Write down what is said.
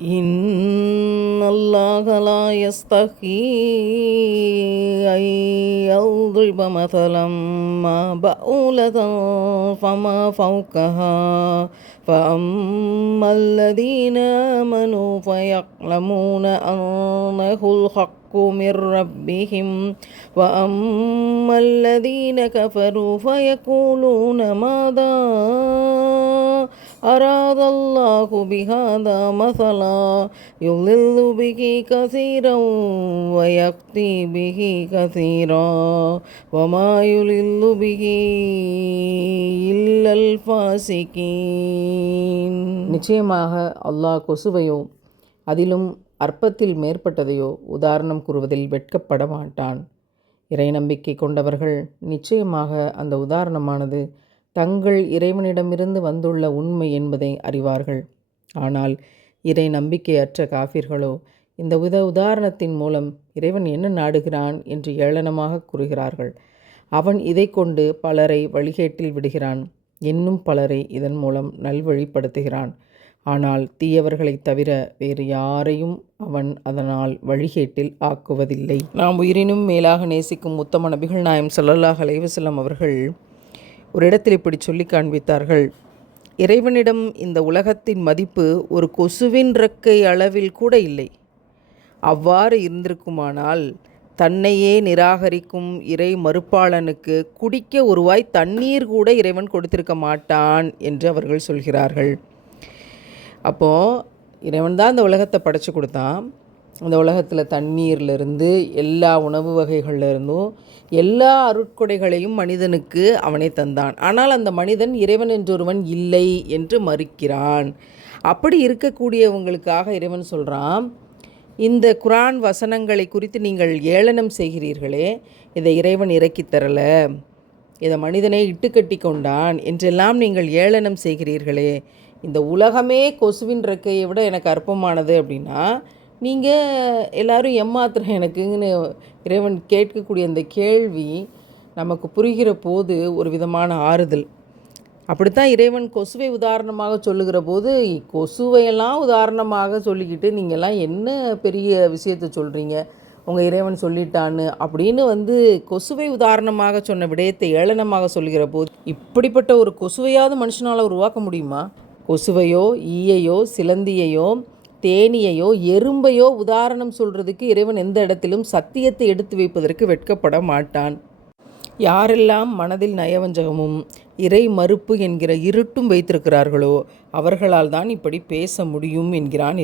إن الله لا يستحي أن يضرب مثلا ما بؤولة فما فوقها. فأما الذين آمنوا فيعلمون أنه الحق من ربهم. وأما الذين كفروا فيقولون ماذا أراد الله بهذا مثلا؟ يضل به كثيرا ويقتي به كثيرا. وما يضل به إلا الفاسقين நிச்சயமாக அல்லாஹ் கொசுவையோ அதிலும் அற்பத்தில் மேற்பட்டதையோ உதாரணம் கூறுவதில் வெட்கப்பட மாட்டான் இறை நம்பிக்கை கொண்டவர்கள் நிச்சயமாக அந்த உதாரணமானது தங்கள் இறைவனிடமிருந்து வந்துள்ள உண்மை என்பதை அறிவார்கள் ஆனால் இறை நம்பிக்கையற்ற காஃபிர்களோ இந்த உத உதாரணத்தின் மூலம் இறைவன் என்ன நாடுகிறான் என்று ஏளனமாக கூறுகிறார்கள். அவன் இதை கொண்டு பலரை வழிகேட்டில் விடுகிறான். இன்னும் பலரை இதன் மூலம் நல்வழிப்படுத்துகிறான். ஆனால் தீயவர்களைத் தவிர வேறு யாரையும் அவன் அதனால் வழிகேட்டில் ஆக்குவதில்லை. நாம் உயிரினும் மேலாக நேசிக்கும் உத்தம நபிகள் நாயம் ஸல்லல்லாஹு அலைவசல்லம் அவர்கள் ஒரு இடத்தில் இப்படி சொல்லி காண்பித்தார்கள். இறைவனிடம் இந்த உலகத்தின் மதிப்பு ஒரு கொசுவின் ரெக்கை அளவில் கூட இல்லை. அவ்வாறு இருந்திருக்குமானால் தன்னையே நிராகரிக்கும் இறை மறுப்பாளனுக்கு குடிக்க ஒருவாய் தண்ணீர் கூட இறைவன் கொடுத்திருக்க மாட்டான் என்று அவர்கள் சொல்கிறார்கள். அப்போது இறைவன் தான் இந்த உலகத்தை படைச்சி கொடுத்தான். இந்த உலகத்தில் தண்ணீர்லேருந்து எல்லா உணவு வகைகள்லேருந்தும் எல்லா அருட்கொடைகளையும் மனிதனுக்கு அவனே தந்தான். ஆனால் அந்த மனிதன் இறைவன் என்றொருவன் இல்லை என்று மறுக்கிறான். அப்படி இருக்கக்கூடியவங்களுக்காக இறைவன் சொல்கிறான் இந்த குரான் வசனங்களை குறித்து நீங்கள் ஏளனம் செய்கிறீர்களே? இதை இறைவன் இறக்கித் தரல. இதை மனிதனை இட்டுக்கட்டி கொண்டான் என்றெல்லாம் நீங்கள் ஏளனம் செய்கிறீர்களே. இந்த உலகமே கொசுவின் ரெக்கையை விட எனக்கு அற்பமானது அப்படின்னா நீங்கள் எல்லாரும் ஏமாத்துறேன் எனக்குன்னு இறைவன் கேட்கக்கூடிய அந்த கேள்வி நமக்கு புரிகிற போது ஒரு விதமான ஆறுதல். அப்படித்தான் இறைவன் கொசுவை உதாரணமாக சொல்லுகிற போது கொசுவையெல்லாம் உதாரணமாக சொல்லிக்கிட்டு நீங்கள்லாம் என்ன பெரிய விஷயத்தை சொல்கிறீங்க உங்கள் இறைவன் சொல்லிட்டான்னு அப்படின்னு வந்து கொசுவை உதாரணமாக சொன்ன விடயத்தை ஏளனமாக சொல்லுகிற போது இப்படிப்பட்ட ஒரு கொசுவையாவது மனுஷனால் உருவாக்க முடியுமா? கொசுவையோ ஈயையோ சிலந்தியையோ தேனியையோ எறும்பையோ உதாரணம் சொல்கிறதுக்கு இறைவன் எந்த இடத்திலும் சத்தியத்தை எடுத்து வைப்பதற்கு வெட்கப்பட மாட்டான். யாரெல்லாம் மனதில் நயவஞ்சகமும் இறை மறுப்பு என்கிற இருட்டும் வைத்திருக்கிறார்களோ அவர்களால் தான் இப்படி பேச முடியும் என்கிறான்